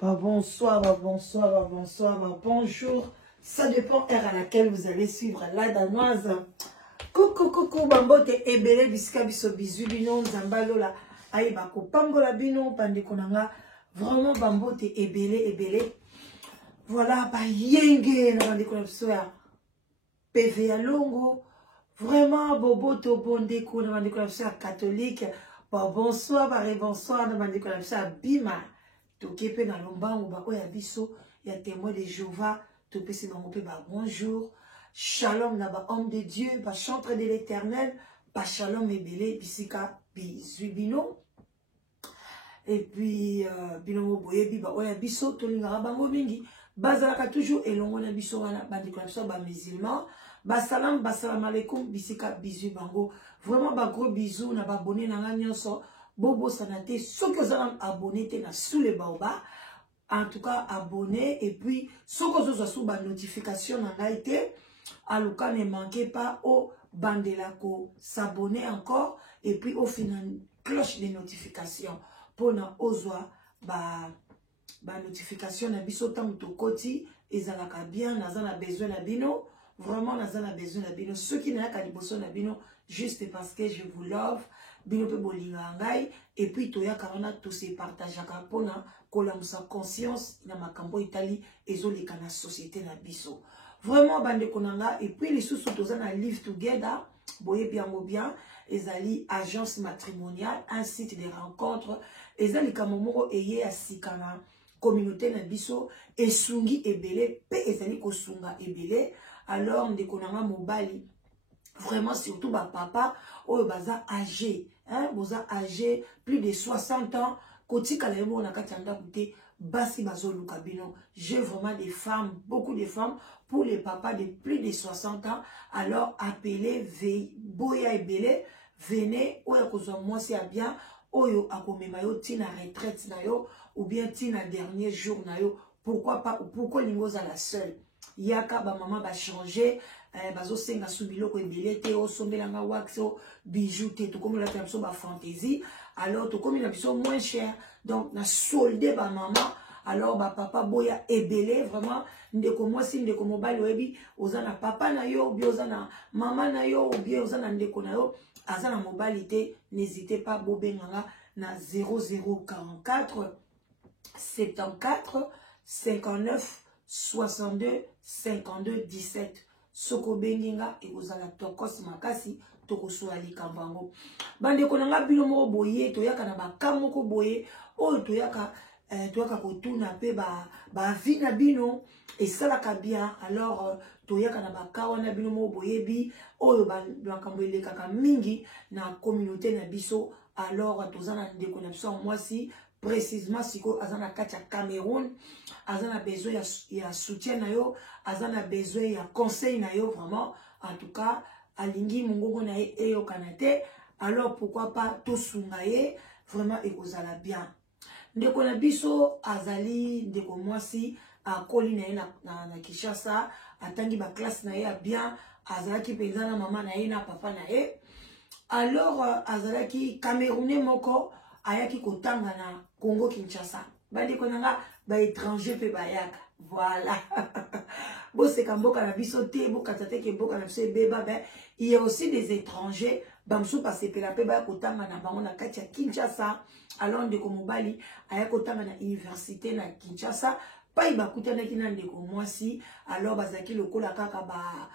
Bonsoir, bonsoir, bonjour. Ça dépend de l'heure à laquelle vous allez suivre la danoise. Coucou, bambote ebele bisika biso bizu bino nzambalola ayeba ko pambola bino pandeko nanga vraiment bambote ebele. Voilà ba yenge na bandeko na biso ya PV ya longo. Vraiment boboto bondeko na bandeko na biso ya catholique. Bonsoir, bonsoir na bandeko na biso ya bima. Tokepe na lombango ba oya biso ya témoin de Jéhovah to pesi bango pe ba bonjour. Shalom na ba homme de Dieu, ba chantre de l'Éternel, ba shalom ebele bisika bizubino. Et puis bino boyebi ba oya biso to lingara bango mingi, bazalaka toujours elongo na biso wana bandeko na biso ba musulman. Basalam alaikum bisika bizu bango. Vraiment ba gros bisous na ba abonné na nga nyonso. Bobo sanate ceux qui ont abonné na sous les baobas. En tout cas abonné et puis ceux qui ont sous ba notification na été aluka ne manquez pas au bandelako s'abonner encore et puis au final cloche de notification pour na ozwa ba notification na biso tant to koti ezalaka bien nazana besoin na bino. Vraiment, nous avons besoin de bino. Ceux qui n'ont pas besoin de bino, juste parce que je vous love, bino pe bolingangai, et puis toya karana tous ces partages à capona, kolamusa conscience na makambo Italie, ezolika na société na biso. Vraiment, bande konanga, et puis les sous-sous tozana live together, boye bien, ezali agence matrimoniale, un site de rencontres, ezali kamomoro eye asikana, communauté na biso, esungi ebele, pe ezali kosunga ebele. Alors, ndekonanga mobali, vraiment, surtout ba papa, ou baza âgé, hein, baza âgé, plus de 60 ans, koti kalaemo na katanda koute, basi bazo lukabino. J'ai vraiment des femmes, beaucoup de femmes, pour les papas de plus de 60 ans, alors appelez, boya ebele, venez, oya kozwa moi c'est bien, oyo akomema yo tina retraite na yo, ou bien tina dernier jour na yo, pourquoi pas, ou pourquoi l'ingo za la seule. Yaka ba maman ba changer bazo senga subilo ko bilete o sombelanga wax o bijoux te to comme la tamso ba fantaisie alors to comme la biso moins cher donc na solde ba maman alors ba papa boya ebele vraiment ndeko mwasi ndeko mobali webi ozana papa na yo bi ozana maman na yo ou bien ozana ndeko na yo azana mobali te n'hésitez pas bobenganga na 0044 74 59 62 52 17 soko benginga et ozala tokos makasi toko swali kambango bande konanga bino moko boye toyaka na bakamoko boye o toyaka kotuna pe ba vie na bino et salaka bien alors toyaka na bakawana bino moko boye bi oyo bakambo elekaka mingi na communauté na biso alors tozana ndeko na biso mwasi précisément si ko azana katia Cameroun azana besoin ya soutien na yo azana besoin ya conseil na yo vraiment en tout cas alingi mongongo na ye eyo kanate alors pourquoi pas to sungaye vraiment ekozala bien ndeko na biso azali ndeko mwasi akoli na ye na Kinshasa atangi ba classe na ye ya bien azalaki penza na mama na ye na papa na ye alors azalaki Camerounais moko ayaki kotanga na Congo Kinshasa bandi konanga ba étranger pe bayaka voilà bo se kamboka na biso te bo katate ke boka na biso beba ben il y a aussi des étrangers bamsu passé pe la pe ba kotanga na bango na kati ya Kinshasa alors ndeko mobali ayaki kotanga na université na Kinshasa pa ibakutana kina ndeko mwasi alors bazaki lokola kaka ba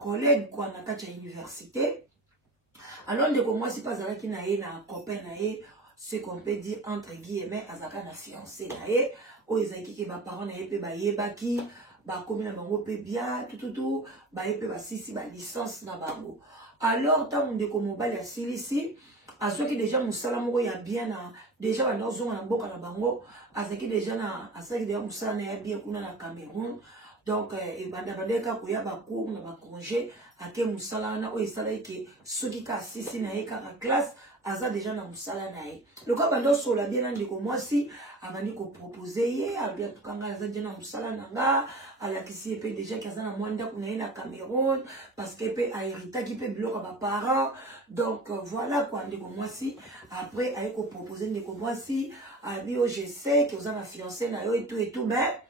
collègue kwa na kati ya université alors ndeko mwasi pa zalaki na ye na copain na ye ce qu'on peut dire entre guillemets azaka na fiancé na ye o ezaki ke ba parents na ye pe ba yebaki ba komi na bango pe bien tout ba ye pe ba sisi ba licence na bango alors tant ndeko mobali asilisi azoki déjà musala moko ya bien na déjà ba nozonga na boka na bango azaki déjà na asaki déjà musala na ya bien kuna na Cameroun donc et bandeka koya ba cours na ba congé ake musala na o esala ke soki ka sisi na ye ka classe aza déjà na musala na ye le quoi bando sola bien ndeko mwasi abandi ko proposer ye abia tukanga aza déjà na musala nanga alakisi pe déjà kaza na mwanda kuna ye na Cameroun parce que pe a hérité pe biloko ba parents donc voilà quoi ndeko mwasi après aye ko proposer ndeko mwasi abi oh je sais que vous avez fiancé na yo et tout mais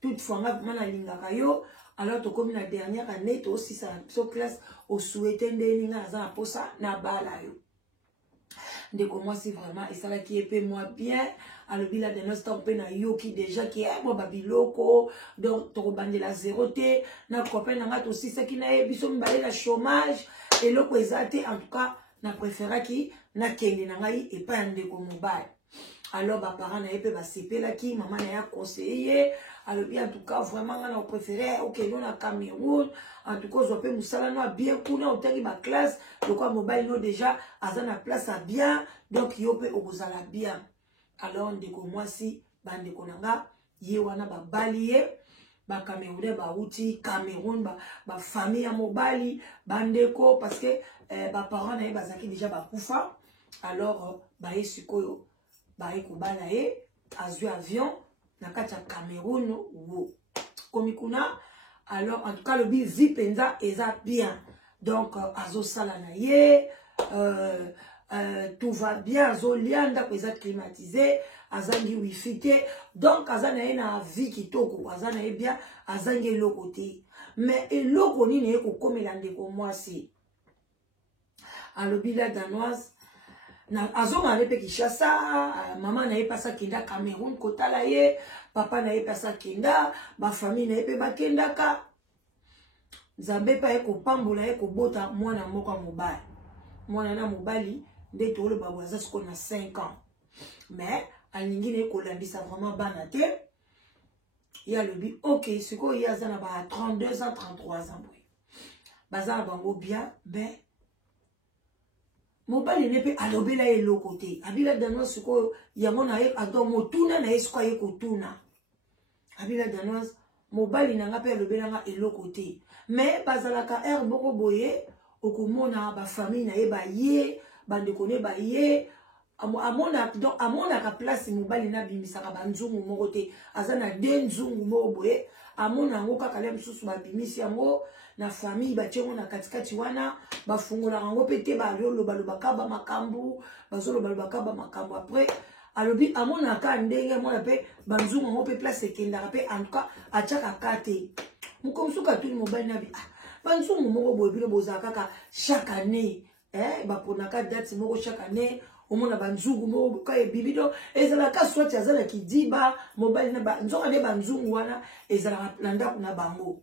toutefois on a lingaka yo alors to comme la dernière année to aussi ça so classe au souhaiter ndeni na za posa na bala yo ndeko moi c'est vraiment et ça là qui est moi bien alors bila de l'instant pe na yo qui déjà qui est moi babiloko donc to bande la zéroté na copain na ngato aussi ça qui na biso mbale la chômage et loko ezate en tout cas na préféra qui na kende na ngai et pas ndeko mobile alors ba parents na epé ba sepela qui maman na ya conseiller alors bien en tout cas vraiment on a préféré OK nous na Cameroun en tout cas zope musala no bien kuna otaki ba classe le quoi mobile no déjà azana place à bien donc yope okuzala bien alors ndeko moi si bande konanga ye wana ba balié ba Camerounais ba uti Cameroun ba famille à mobile bandeko parce que ba parents na bazaki déjà ba kufa alors ba esikoyo ba ekobala e azui avion na kati ya Cameroun wo komikuna alors en tout cas le bi vi penza eza bien donc azo sala na ye tout va bien azo lianda ko eza climatisé azangi wifi te donc azana ye na vie kitoko azana ye bien azangi eloko te mais eloko nini eko komela ndeko mwasi alobi la danoise na azonga ne pe Kinshasa maman na ye pasa kenda Cameroun kotala ye papa na ye pasa kenda ba famille na ye pe bakenda ka Nzambe pa ye ko pambola ye ko bota mwana moko mobali mwana na mobali nde to le babwaza siko na 5 ans mais alingi ne ko landisa vraiment bana te ya lobi OK siko ya zana ba 32 ans 33 ans boy bazana bango bien ben mobali nepe alobela eloko te abila danoise siko yango na ye ado motuna na yesko ye kotuna abila danoise mobali nanga pe alobela nga eloko te mais bazalaka air moko boye okomona ba famille na ye ba ye bande kone ba ye amona donc amona ka place mobali na bimisaka banzungu moko te azana de nzungu moko boye amona ngo kaka le msusu ba bimisi yango na famille ba tyengo na katikati wana bafungola ngo pete ba lolo balobaka ba makambu bazolo balobaka ba makambu après alobi amona ka ndenge mona pe banzungu ngo pe place ekendaka pe en tout cas achaka kate mukomsuka tuni mobali na bi banzungu moko boye bino bozaka kaka chaque année baponaka date moko chaque année omona banzungu moko ka ebibido ezalaka swati azala kidiba mobali na banzonga ne banzungu wana ezalaka landa kuna bango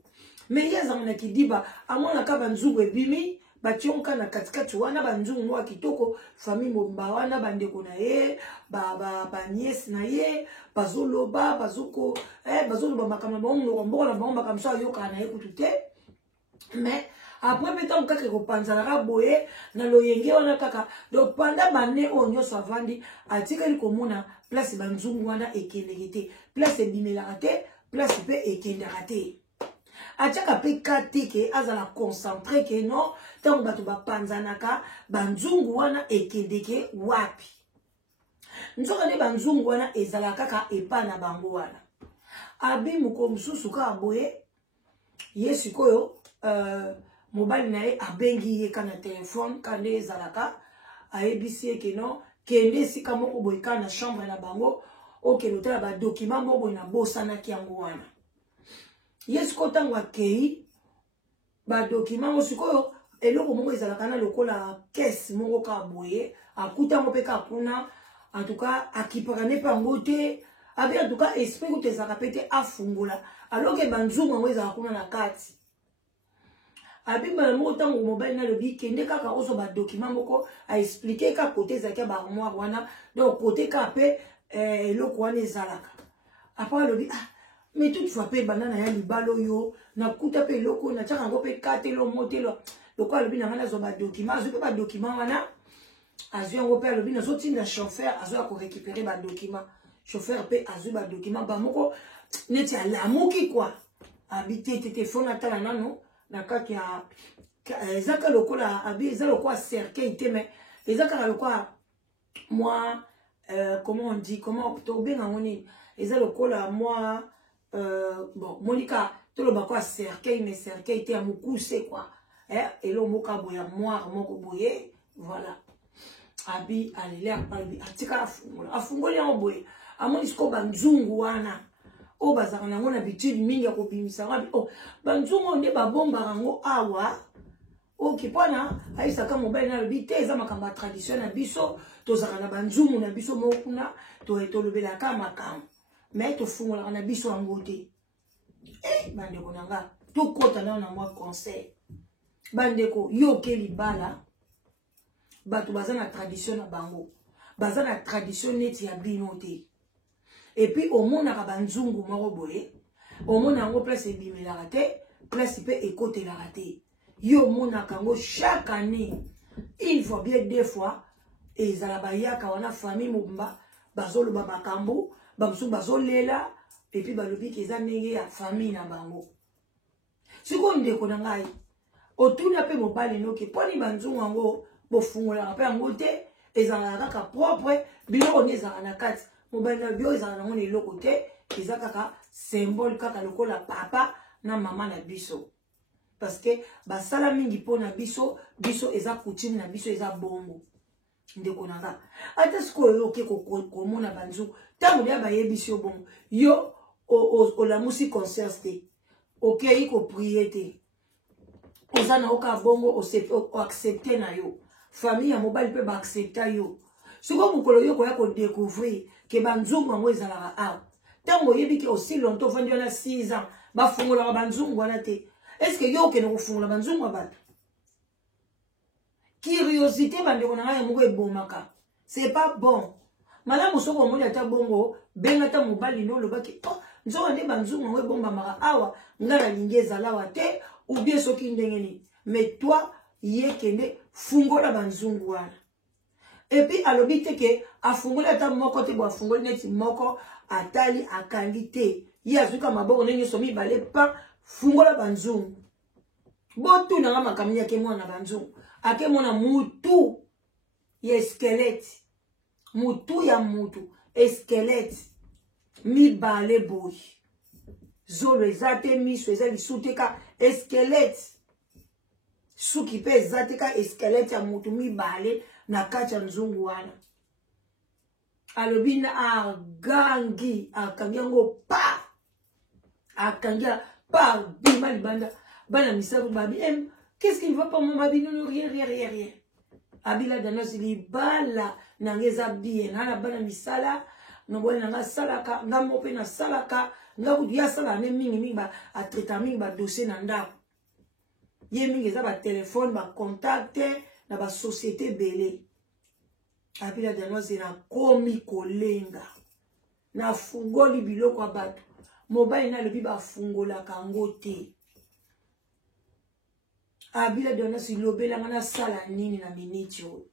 mais yaza na kidiba amona ka banzungu ebimi bationka na katikati wana banzungu mwa kitoko famille momba wana bandeko na ye ba nièce na ye bazoloba bazoko bazoloba makambo bongo mboko na bongo makamso yoka na ye kutute mais après metam kaka ko panzala boye na loyenge wana kaka donc pendant bane onyo savandi atikali komona place banzungu wana ekendekete place bimela te place pe ekendekate achaka pe katike azala concentré que non tant bato ba panzanaka banzungu wana ekendeke wapi nzoka ne banzungu wana ezala kaka epana bango wana abi mukomsusu ka boye yesu koyo mobali na ye abengi ye kana téléphone kande ezalaka ayebisi ke non kende sika moko boye kana chambre na bango okende otala ba document moko boye na bosanaki yango wana yesu ko tango akei ba document mo sikoyo eloko moko ezalaka na lokola caisse moko ka boye akuta mo pe ka kuna en tout cas akipaka ne pango te abi en tout cas esprit ko tezaka pete afungola alors que banzungu ngo ezalaka kuna na kati abimba mo tango mobile na lobi kende kaka ozo ba document moko a expliquer ka côté zaka ba armoire wana donc côté ka pe eloko wana ezalaka après lobi mais toutefois pe banana ya libalo yo na kuta pe eloko na chaka ngo pe katelo motelo loko lobi na ngana zo ba document zo pe ba document wana azio ngo pe lobi na zo tinda chauffeur azo ko récupérer ba document chauffeur pe azo ba document ba moko neti ala moki quoi habiter téléphone atala nano na kaki ya ezaka lokola abi ezaka lokola cercueil te mais ezaka lokola moi comment on dit comment tobenga ngoni ezaka lokola moi bon monika to lo bakwa cercueil mais cercueil te ya mukuse quoi et lo moka boya moire moko boye voilà abi alele apalobi atika afungola afungoli yango boye amoni siko banzungu wana o bazaka nango na bituli mingi ya kobimisa ngabi o banzungu nde babombaka ngo awa ok pona aisaka mobile na lobi te eza makambo ya tradition na biso tozaka na banzungu na biso mokuna tolobelaka makambo mais tofungolaka na biso yango te bandeko na nga tokota nao na mwa conseil bandeko yoke libala bato baza na tradition na bango baza na tradition neti ya bino te et puis omonaka banzungu moko boye omona yango place ebimelaka te place mpe ekotelaka te yo omonaka yango chaque année une fois bien deux fois ezala bayaka wana famille mobimba bazoloba makambo bamosusu bazolela et puis balobi ke eza ndenge ya famille na bango sikoyo ndeko na ngai otuna mpe mobali noke mponi banzungu yango bofungolaka mpe yango te ezalaka kaka propre biloko nde ezalaka na kati mobali na bio ezalaka nango na eloko te eza kaka symbole kaka lokola papa na mama na biso parce que basala mingi mpo na biso biso eza coutume na biso eza bongo ndeko na nga ata sikoyo yo oke komona banzungu ntango deya bayebisi yo bongo yo olamusi conscience te okei koprie te oza na oka bongo oaccepte na yo famille ya mobali mpe baaccepta yo sikoyo mokolo yo koya kodécouvrir ke banzungu yango ezalaka awa ntango oyebi ke aussi longtemps ofandi wana 6 ans bafungolaka banzungu wana te estce yo okende kofungola banzungu ya bato curiosité bandeko na ngai ya moko ebomaka c'est pas bon malamu soko omoni ata bongo benga ata mobali no olobaki nzoka nde banzungu yango ebombamaka awa nga nalingi ezala awa te ou bien soki ndenge nini mais toi ye kende fungola banzungu wana et puis alobi te ke afungoli ata moko te bo afungoli neti moko atali akangi te ye azuka maboko ndenge nyonso mibale pa fungola banzungu botuna nga makambo yake mwana banzungu ake mona mutu ya skelete mutu ya mutu eskelete mibale boyi zolo eza te miso eza lisu te ka eskelete suki mpe eza te ka eskelete ya mutu mibale na kati ya nzungu wana alobi na agangi akangi yango pa akangi pa bima libanda bana misabu babi qu'est-ce qu'il va pas mon babi non rien abila danos libala nangeza bien na bana misala no bwana nga salaka ngamo pe na salaka ngaku ya sala ne mingi ba a traiter mingi ba dossier na ndako ye mingi za ba téléphone ba contacter na ba société belé abila danos na komi kolenga na fungoli biloko bato mobile na lobi ba fungola kango te abila danos lobela ngana sala nini na minute yo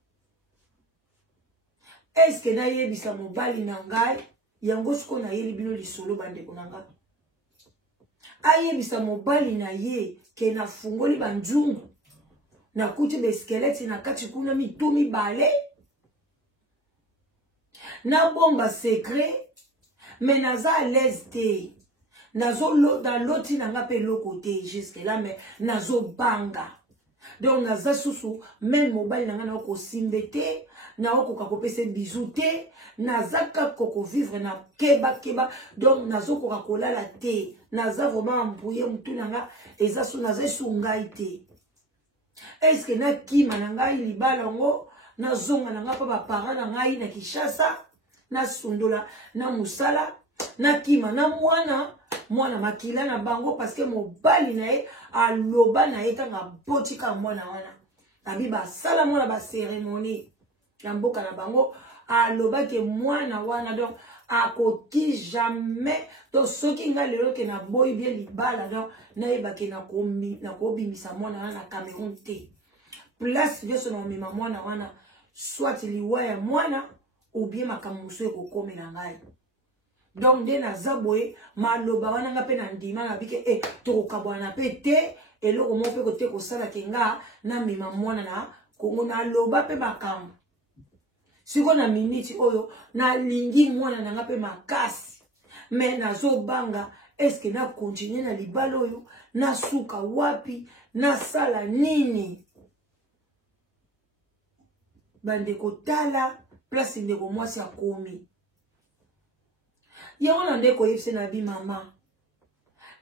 est-ce que na yebisa mobali na ngai yango siko na yeli bino lisolo bandeko na ngai ayebisa mobali na ye ke na fungoli banzungu na kuti be skeleti na kati kuna mitu mibale na bomba secret mais naza à l'aise te nazo dans loti na nga pe loko te jusque là mais nazo banga donc naza susu même mobali na nga na ko simbete na okoka kopesa bisou te nazaka koko vivre na keba donc nazokoka kolala te naza vraiment embrouillé mutu nanga eza su naza su ngai te est-ce que na kima na ngai libala ngo nazonga nanga pa ba parents na ngai na Kishasa na sundola na musala na kima na mwana makila na bango parce que mobali na ye aloba na ye tanga botika mwana wana abiba sala mwana ba cérémonie na mboka na bango aloba ke mwana wana donc akoki jamais donc soki nga lelo ke na boyi bien libala donc na yeba ke na kobimisa mwana wana na Cameroun te place yeso na mema mwana wana soit liwa ya mwana ou bien makamuso ekokomela ngai donc nde naza boye maloba wana nga pe na ndima na bike tokokabwana pe te eloko mo pe kote kosala ke nga na mema mwana na kongo na loba pe makambo siko na minute oyo na lingi mwana nanga pe makasi mais nazo banga est-ce que na continuer na libala oyo na suka wapi na sala nini bandeko tala place ndeko mwasi akomi. Yango na ndeko yebise na bi mama.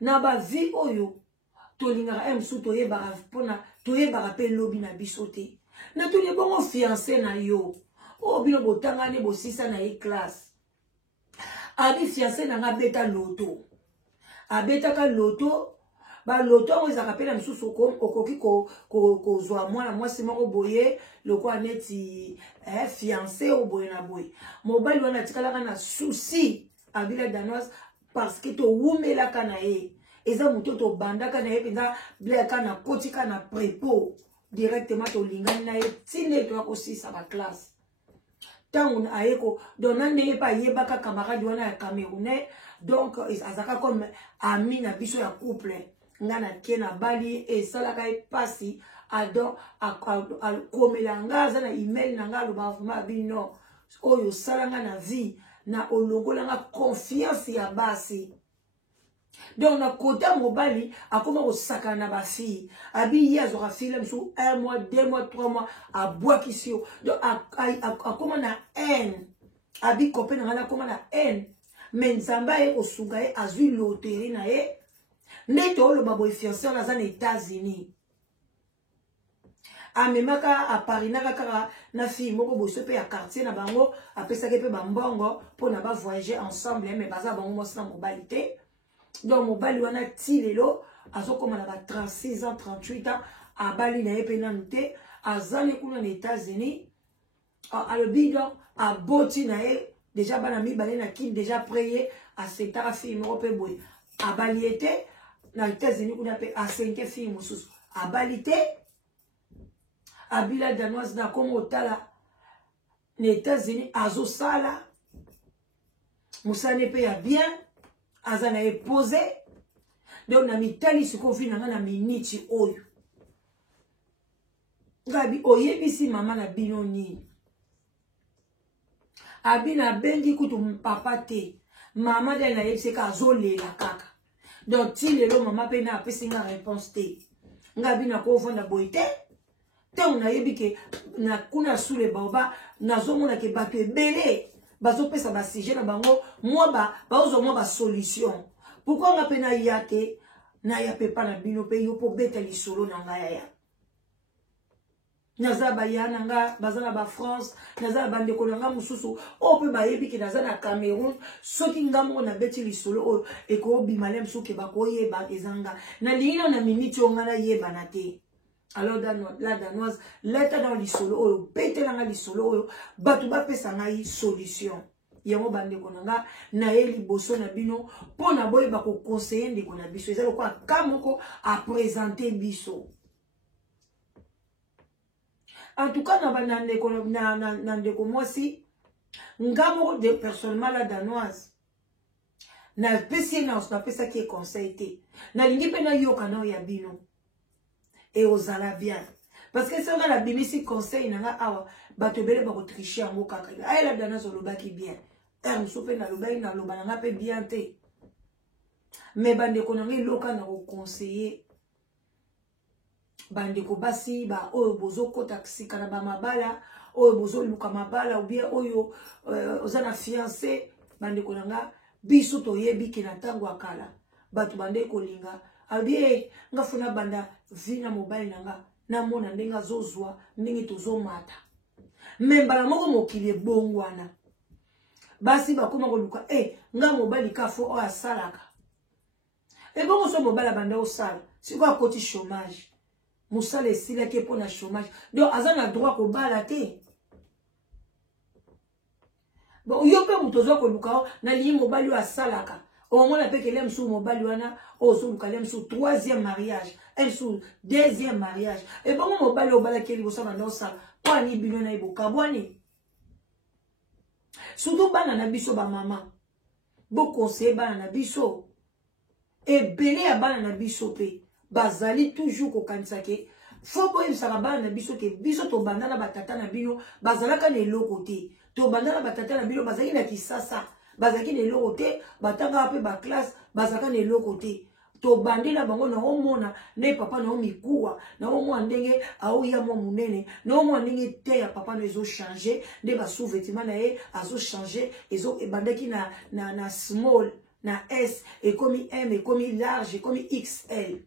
Na ba vie oyo tolingaka emsu toyebaka pona toyebaka pe lobi na biso te. Na toli bongo fiancé na yo. O bino botangane bosisa na ye classe. Abi fiancé na nga beta loto. Abetaka loto. Ba loto ngo ezaka pe na msusu okoki ko zwa mwana mwasi moko boye loko aneti fiancé o boye na boye. Mobali wana tikalaka na souci abila danoise parce que to wumelaka na ye. Eza muto to bandaka na ye penza bleka na kotika na prépo directement to lingani na ye tine to akosisa ba classe. Tango na ayeko donande ye pa yebaka camarade wana ya Camerounais donc azaka comme ami na biso ya couple. Ngana kena bali e salaka e pasi ado akomela ngaza na email na ngalo ba vuma bino oyo salanga na vie na olongola nga confiance ya basi. Donc na kota mobali akoma ko sakana na ba fille abi ya zo fille mso 1 mois 2 mois 3 mois a bois kisio donc akoma na haine abi copain na akoma na haine mais nzamba e osuga e azui loterie na ye neto lo babo fiancé na za na États-Unis amemaka aparinaka kaka na fille moko boso pe ya quartier na bango apesaka pe bambongo pona ba voyager ensemble mais baza bango mo na mobali te. Donc mobali wana ti lelo azokoma na ba 36 ans 38 ans abali na ye pe nanu te azali kuna na États-Unis alobi donc aboti na ye déjà bana mibale na kin déjà prié à cette fille moko pe boye abali ete na États-Unis kuna pe a 5 filles mosusu abali te abila danoise na komo tala na États-Unis azosala musane pe ya bien azana e posé donc na mitali sikofi na na miniti oyo ngabi oyebisi mama na bino nini abina bengi kutu papa te mama de na yebiseka azolela kaka donc ti lelo mama pe na apesi nga réponse te ngabi na ko vonda boite te on ayebi ke na kuna sule baba nazomona ke bato ebele bazo pesa ba sujet na bango moi ba solution pourquoi nga pe na yate na ya pe pa na bino pe yo po beta lisolo na nga ya naza ba yana nga bazana ba France naza ba ndeko na nga mususu o pe ba yebi ke naza na Cameroun soki ngamo na beti lisolo o e ko bimalem suke ba ko yeba ezanga na lino na minute o nga na yeba na te. Alors la danoise leta dans lisolo o bete na nga lisolo o batu ba pesa nga yi solution yango bande konanga na eli boso na bino pona boye ba ko conseiller ndeko na biso ezalo kwa kamoko a présenter biso. En tout cas, na ndeko mwasi ngamo de personnellement la danoise na pesi na pesa ki conseil te na lingi pe na yoka na ya bino et ozala bien parce que ça la bimisi conseil na nga awa bato bele ba ko tricher ngo kaka ay la danoise lobaki bien msope na lobai na loba na nga pe bien te mais bande ko na ngi loka na ko conseiller bandeko basi ba oyo bozo kota kisika na ba mabala oyo bozo luka mabala ou bien oyo ozana fiancé bandeko nanga biso to yebi ke na tango akala batu bandeko linga abi nga funa banda vina mobile nanga na mona ndenga zozwa ndenge tozo mata memba na moko mokili bongwana basi bakoma ko luka nga mobile ka fo o asalaka e bongo so mobile banda o sala siko akoti chômage musala esila ke pona chômage donc azana droit ko bala te bon yo pe mutozo ko luka na li mobali wa salaka o mona pe ke lem sou mobali wana o so luka lem sou 3e mariage el sou 2e mariage et bon mobali o bala ke li bosa na sala kwa ni bino na iboka bwani surtout bana na biso ba mama bo conseiller bana na biso e belé ya bana na biso pe bazali toujours ko kanisa ke faut boye saka bana na biso ke biso to bandana batata na bino bazalaka na eloko te to bandana batata na bino bazali na kisasa bazaki na eloko te batanga pe ba classe bazalaka na eloko te to bandi na bango na omona ne papa na omikuwa na omo ndenge aoya mo munene na omo ndenge te ya papa na ezo changer ne ba sous-vêtement na e azo changer ezo ebandaki na small na S et comme M et comme large et comme XL.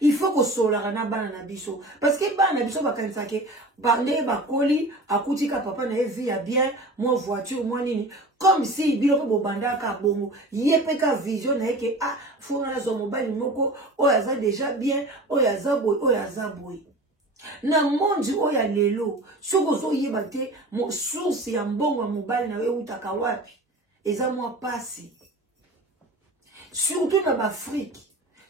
Il faut que sola na bana na biso parce que bana na biso bakanisa ke bande bakoli akutika papa na vie ya bien moi voiture moi nini comme si biloko bobanda ka bongo yepeka vision na ke ah fona na zo mobile moko oyaza déjà bien oyaza boy na mondi oya lelo soko zo yeba te mo source ya mbongo ya mobile na we utaka wapi eza moi pasi surtout na Afrique.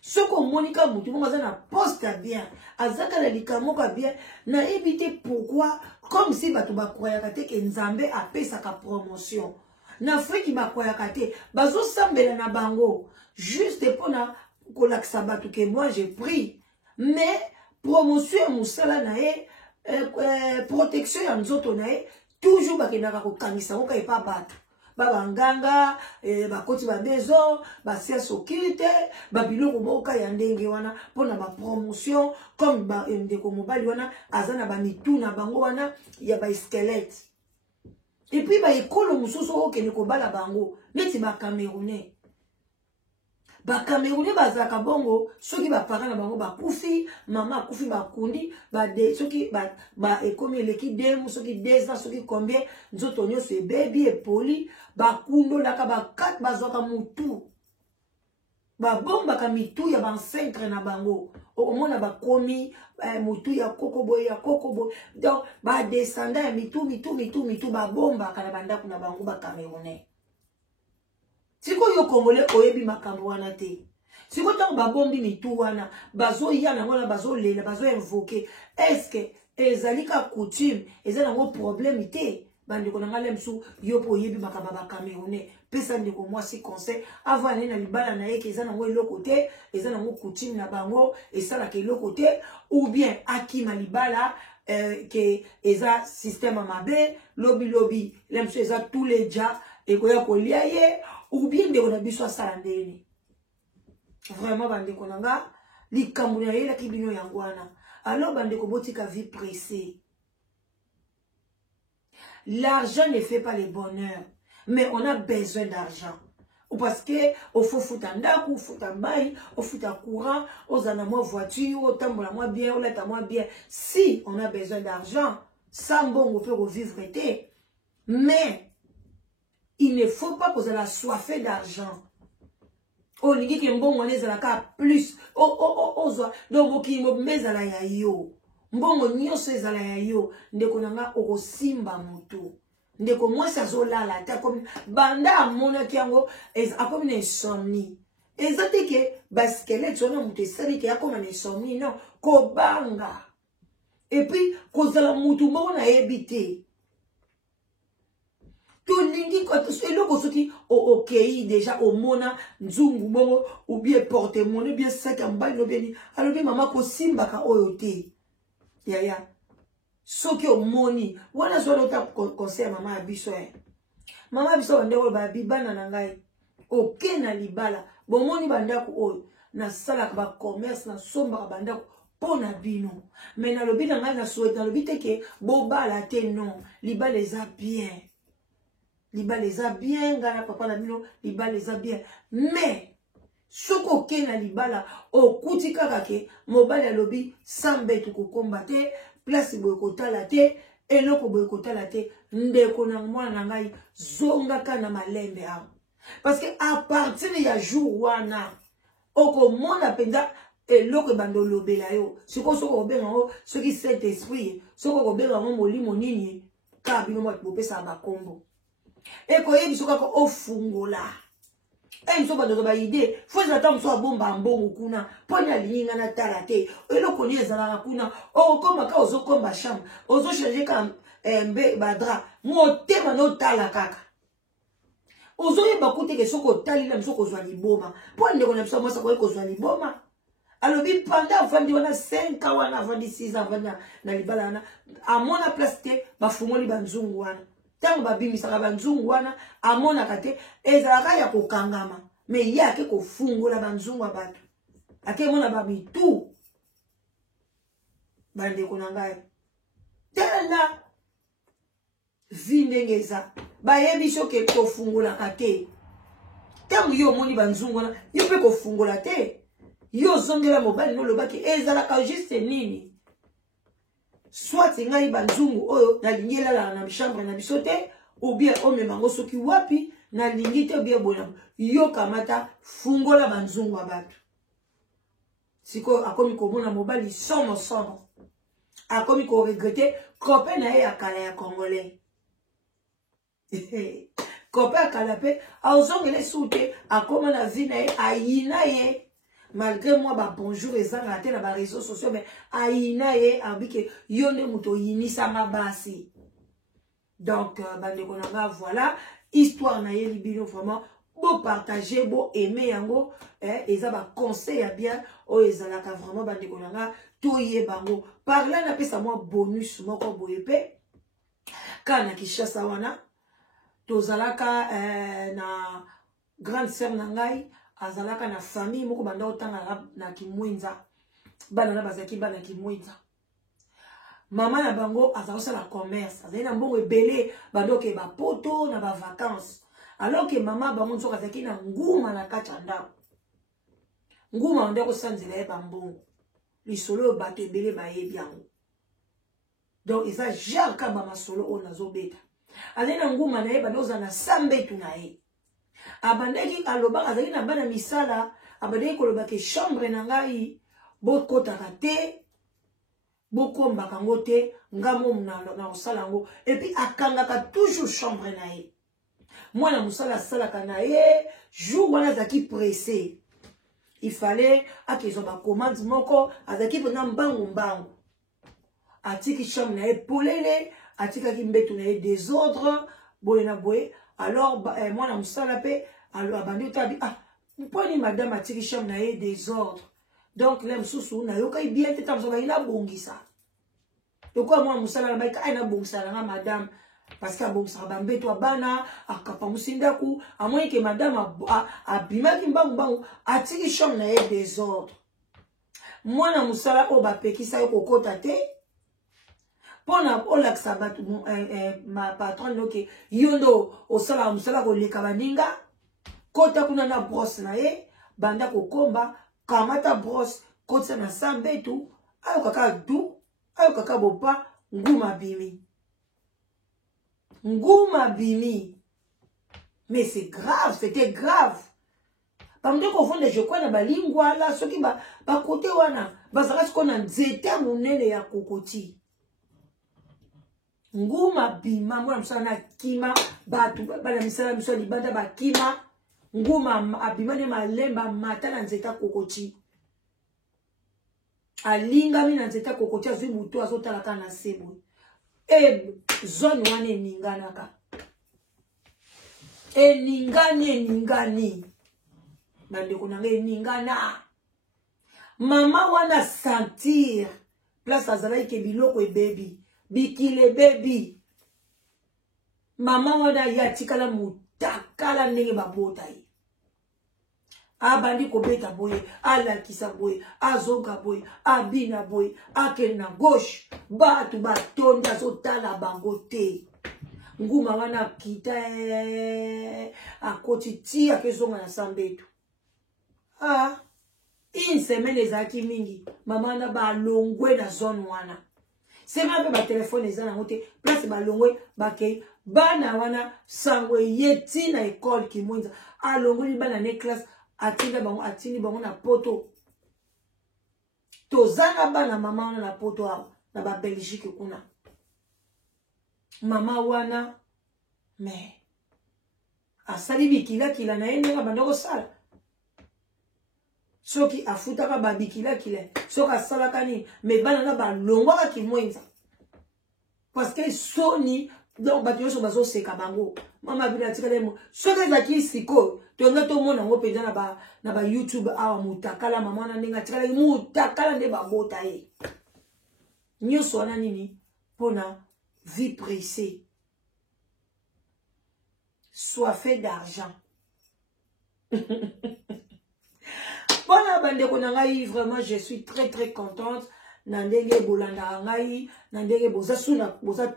Ce qu'on monika mutu mo na poste bien azaka na likamoka bien na éviter pourquoi comme si bato ba croyaka te ke nzambe apesa ka promotion na Afrique ba croyaka te bazo sambela na bango juste pour na kolakisa bato ke moi j'ai pris mais promotion musala na protection ya nzoto na toujours bakendaka ko kanisa ko ka pa bato babanganga bakoti ba maison ba siège occulte ba biloko boka ya ndenge wana pona ba promotion comme ba ndeko mobali wana azana ba mitu na bango wana ya ba squelette et puis ba ekolo mususu okene ko bala bango neti ba Camerounais bazaka bongo soki ba parents na bango ba kufi mama kufi ba kundi ba de soki ba ekomi leki dem soki 2 ans soki combien nzoto nyonso e baby e poli ba kundo laka ba 4 bazoka mutu ba bomba ka mitu ya ba centre na bango omona ba komi mutu ya kokobo donc ba descendant ya mitu ba bomba kana banda kuna bango ba Camerounais. Siko yo Congolais oyebi makambo wana te. Siko tango babombi mitu wana bazo yana wana bazo lela bazo invoquer. Est-ce que ezalika coutume ezala ngo problème te bandi ko nangale msu yo po oyebi makambo ba Camerounais. Pesa ndeko moi si conseil avant na libala na yeke ezala ngo eloko te ezala ngo coutume na bango esala ke eloko te ou bien akima libala que eza système mabe lobby lemso eza tous les ja et koya kolia ye ou bien de na biso asala ndeni vraiment bande konanga likambo na yela kibino yangwana alors bande ko botika vie pressée. L'argent ne fait pas le bonheur mais on a besoin d'argent ou parce que au faut fouta ndaku fouta mai au fouta courant aux anamo voiture au tambola moi bien au leta moi bien si on a besoin d'argent sans bon on peut revivre été mais il ne faut pas que vous ayez soifé d'argent. Oh, ni ki mbongo ne zalaka plus. Donc ki mbezala ya yo. Mbongo nyonso ezala ya yo. Ndeko nanga okosimba mutu. Ndeko mwasi azolala ta comme banda amona kiango akomi na insomnie. Ezate ke baskele tsona mutu esali ke akoma na insomnie non ko banga. Et puis kozala mutu mbongo na ebite. To lingi ko eloko soki ok déjà au mona nzungu bongo ou bien porte monnaie bien sac en balle bien alors bien maman ko simba ka oyote ya soki o moni wana zo lota conseil maman abiso maman abiso ndeko ba bibana na ngai ok na libala bon moni bandako oyo na sala ba commerce na somba bandako pona bino mais na lobi na ngai na souhaite na lobi te ke bobala te non libala eza bien. Liba les a bien, gana papa la mino, liba les a bien. Mais, soko ke na libala, o kuti kakake, mobile ya lobi, sambe tuko kombate, place boyokota la te, eloko boyokota la te, ndeko na mwana na ngai, zonga ka na malembe am. Parce que à partir ya jour wana, oko mona penda, eloko bando lobela yo, soko obenga o, soki cet esprit, soko obenga o molimo nini, ka bino mwa bopesa bakombo. Et quand il y a un fungola, et il y a une idée, il faut attendre soit bon bambon kuna, pour y aller na talate, et le connaît zala kuna, oh comme ka ozo comme ba chambre, ozo changer comme badra, mo tema no tala kaka. Ozo ye bakoute ke soko tali na soko zwa liboma, pour ndeko na biso mo sako ko zwa liboma. Alors bi pendant vandi wana 5 ans wana vandi 6 ans vandi na libala na, a mona place te ba fungoli banzungu wana. Tango babimi saka banzungu wana amona kate ezalaka ya kokangama mais il y a quelque fungo la banzungu abatu ake mona babi tout bande konangai tela vindengeza bayebi soke ko fungola kate tamu yo moni banzungu na yo pe ko fungola te yo zongela mobali no lobaki ezala ka juste nini soit ngai banzungu oyo na lingela la na chambre na bisote ou bien o memango soki wapi na lingite ou bien bona yo kamata fungola banzungu abatu siko akomi komona mobali somo akomi ko regretter copain na ye akala ya congolais copain akala pe azongele soute akoma na vie na ye ayina ye malgré moi ba bonjour ezanga te na ba réseaux sociaux mais ayina ye abike yone muto yinisa mabasi donc bandeko nanga voilà histoire na ye libino vraiment beau partager beau aimer yango eza ba conseil ya bien o ezalaka vraiment bandeko nanga toye bango par là na pesa moi bonus moko boye pe kana Kinshasa wana tozalaka na grande sœur na ngai azalaka na famille moko banda otanga na Kimwenza bana na bazaki bana Kimwenza mama na bango azalaka la commerce azali na mbongo ebele bando ke ba poto na ba vacances alors que mama bango nzoka azaki na nguma na kati ya ndako nguma ndako sanzela ye bambongo lisolo bato ebele bayebi yango donc eza genre ka ba masolo o nazobeta azali na nguma na ye bando za na sambetu na ye abandeki alobaka azali na bana misala abandeki kolobaka chambre na ngai bokotaka te bokombaka ngo te ngamo na osala ngo et puis akangaka toujours chambre na ye mwana musala salaka na ye jour wana azaki pressé il fallait akezo ba commande moko azaki pona mbangu atiki chambre na ye polele atikaki mbetu na ye désordre boye na boye alors mwana musala pe alors abandi tabi mponi madame atiki chambre na ye désordre donc là mususu na yoka bien te tamzo ba ina bongisa to kwa mwana musala na baika ina bongisa na madame parce que bongisa ba mbetu abana akapa musindaku amoyi ke madame abimaki mbangu atiki chambre na ye désordre mwana musala o ba pekisa yo kokota te pona olakisa batu ma patron noke yondo osala musala ko leka baninga kota kuna na brosse na ye banda kokomba kamata brosse kota na sambetu ayo kaka du ayo kaka bopa nguma bimi mais c'est grave, c'était grave pamde ko fonde je crois na balingwa la soki ba kote wana bazaka siko na nzete munene ya kokoti nguma bima mwana musala na kima batu bana misala miso libanda bakima nguma abima ne malemba mata na nzeta kokoti alinga mina nzeta kokoti azui mutu azotala kana sebo zone wana eninganaka eningani bandeko nanga eningana mama wana sentir place azalaki ke biloko ebebi bikile baby mama wana yatikala mutakala ndenge babota ye abandi kobeta boye alakisa boye azoga boye abina boye akele na gauche batu batonda zotala bango te nguma wana kita akoti ti akezonga na sambetu une semaine ezaki mingi mama na balongwe na zone wana sema pe ba telefone ezana ngote place balongwe bakei bana wana sangwe yeti na école Kimwenza alongoli bana ne classe atindi bango na poto tozanga bana mama wana na poto awa na ba Belgique kuna mama wana mais asali bikila na ye ndenge bandoko sala soki afutaka babikila soki asalaka nini mais bana na balongwaka Kimwenza parce que soni donc bato nyonso bazoseka bango mama bila tikala mo soki ezaki sikoyo tonga tomona ngo penza na ba YouTube awa mutakala mama na ndenge tikala mutakala nde babota ye nyonso wana nini pona vie pressée soifée d'argent Voilà, bandeko na ngai, vraiment, je suis très très contente. Nandenge bolanda ngai, nandenge boza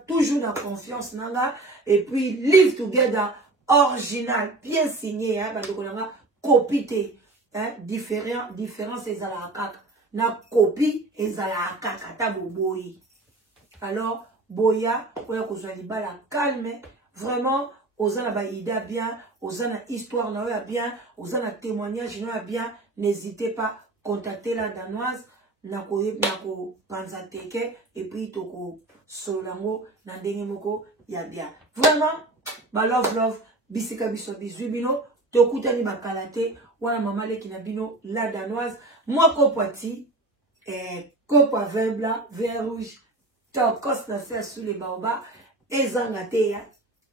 toujours na confiance nanga. Et puis, live together, original, bien signé, hein, bandeko na nga, copie, hein, différence ezala kaka. Na copie ezala kaka, ta boboyi. Alors, boya, oya kozwa libala calme, vraiment, ozana ba ida bien, ozana histoire na oya bien, ozana témoignage na oya bien, n'hésitez pas, contactez la danoise, nako panza teke, et puis toko solango, na ndenge moko, ya bien. Vraiment, ba love, bisika biso bizubino, tokutani bakalate, wana mama leki na bino, la danoise, moi kopati, copo vin blanc, vin rouge, tokos na se sous les baobas, ezangate ya,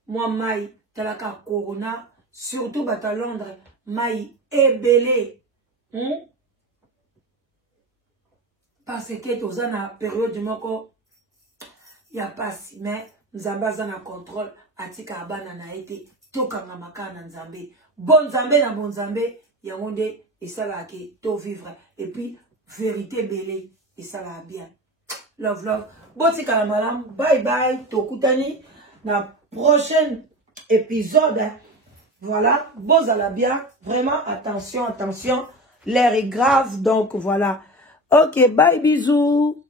moi mai, talaka corona, surtout bata Londres, mai ebele, parce que toza na période moko, ya passe, mais nzamba za na contrôle, atika abana na ete, tokanga maka na nzambe, bon nzambe na bon nzambe, yangonde, et ça là ke to vivre, et puis, vérité belé, et ça là bien. Love. Boti kalamalam, bye bye, tokutani, na prochain épisode, hein. Voilà, bon à la bien, vraiment, attention, l'air est grave, donc voilà. Ok, bye, bisous.